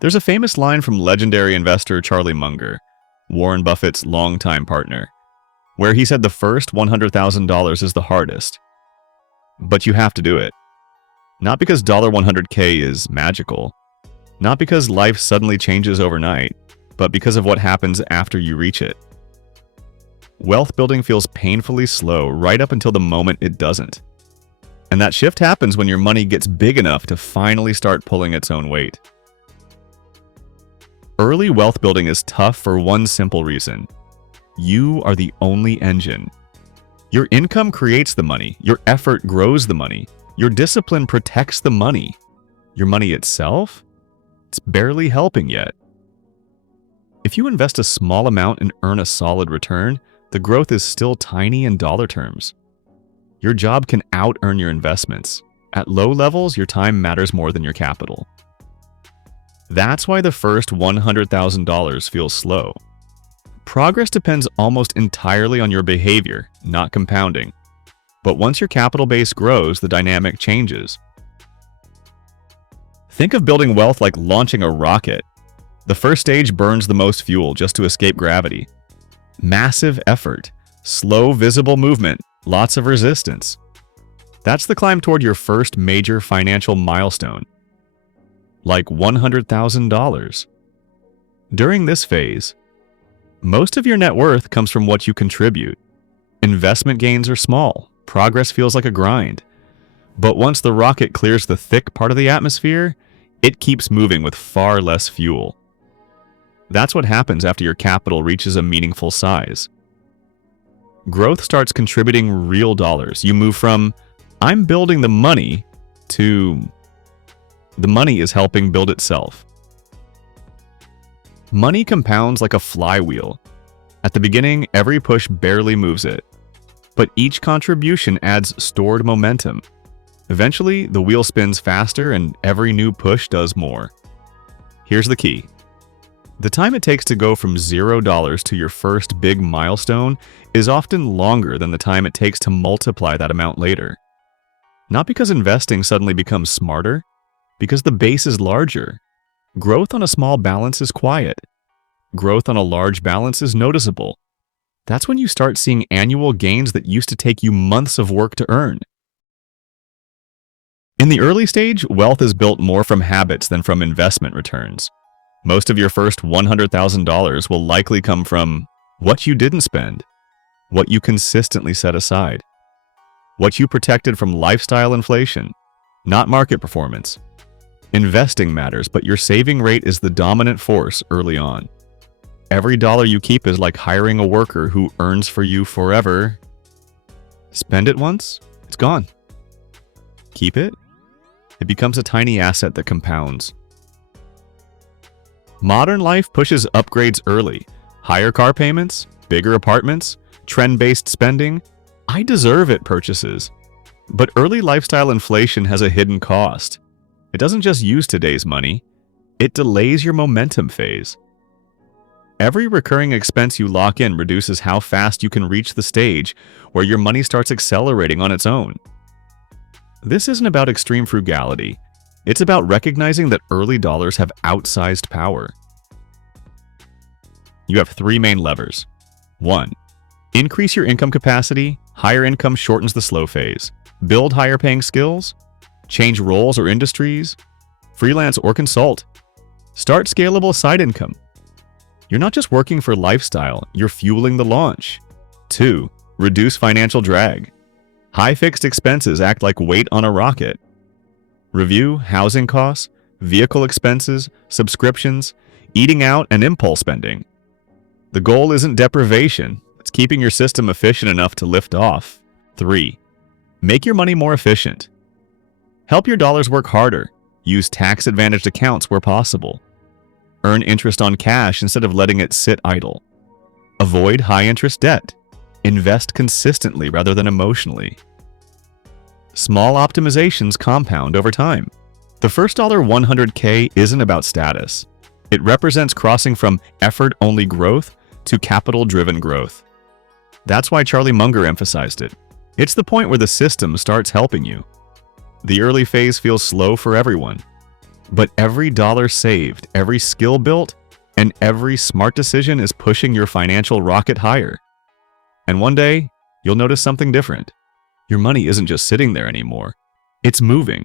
There's a famous line from legendary investor Charlie Munger, Warren Buffett's longtime partner, where he said the first $100,000 is the hardest. But you have to do it. Not because $100K is magical, not because life suddenly changes overnight, but because of what happens after you reach it. Wealth building feels painfully slow right up until the moment it doesn't. And that shift happens when your money gets big enough to finally start pulling its own weight. Early wealth building is tough for one simple reason. You are the only engine. Your income creates the money. Your effort grows the money. Your discipline protects the money. Your money itself? It's barely helping yet. If you invest a small amount and earn a solid return, the growth is still tiny in dollar terms. Your job can out-earn your investments. At low levels, your time matters more than your capital. That's why the first $100,000 feels slow. Progress depends almost entirely on your behavior, not compounding. But once your capital base grows, the dynamic changes. Think of building wealth like launching a rocket. The first stage burns the most fuel just to escape gravity. Massive effort, slow visible movement, lots of resistance. That's the climb toward your first major financial milestone. Like $100,000. During this phase, most of your net worth comes from what you contribute. Investment gains are small. Progress feels like a grind. But once the rocket clears the thick part of the atmosphere, it keeps moving with far less fuel. That's what happens after your capital reaches a meaningful size. Growth starts contributing real dollars. You move from, I'm building the money, to, the money is helping build itself. Money compounds like a flywheel. At the beginning, every push barely moves it. But each contribution adds stored momentum. Eventually, the wheel spins faster and every new push does more. Here's the key. The time it takes to go from $0 to your first big milestone is often longer than the time it takes to multiply that amount later. Not because investing suddenly becomes smarter, because the base is larger. Growth on a small balance is quiet. Growth on a large balance is noticeable. That's when you start seeing annual gains that used to take you months of work to earn. In the early stage, wealth is built more from habits than from investment returns. Most of your first $100,000 will likely come from what you didn't spend, what you consistently set aside, what you protected from lifestyle inflation, not market performance. Investing matters, but your saving rate is the dominant force early on. Every dollar you keep is like hiring a worker who earns for you forever. Spend it once, it's gone. Keep it, it becomes a tiny asset that compounds. Modern life pushes upgrades early. Higher car payments, bigger apartments, trend-based spending. I deserve it purchases. But early lifestyle inflation has a hidden cost. It doesn't just use today's money, it delays your momentum phase. Every recurring expense you lock in reduces how fast you can reach the stage where your money starts accelerating on its own. This isn't about extreme frugality. It's about recognizing that early dollars have outsized power. You have three main levers. 1. Increase your income capacity. Higher income shortens the slow phase. Build higher paying skills. Change roles or industries. Freelance or consult. Start scalable side income. You're not just working for lifestyle, you're fueling the launch. 2. Reduce financial drag. High fixed expenses act like weight on a rocket. Review housing costs, vehicle expenses, subscriptions, eating out, and impulse spending. The goal isn't deprivation, it's keeping your system efficient enough to lift off. 3. Make your money more efficient. Help your dollars work harder. Use tax-advantaged accounts where possible. Earn interest on cash instead of letting it sit idle. Avoid high-interest debt. Invest consistently rather than emotionally. Small optimizations compound over time. The first $100K isn't about status. It represents crossing from effort-only growth to capital-driven growth. That's why Charlie Munger emphasized it. It's the point where the system starts helping you. The early phase feels slow for everyone. But every dollar saved, every skill built, and every smart decision is pushing your financial rocket higher. And one day, you'll notice something different. Your money isn't just sitting there anymore. It's moving.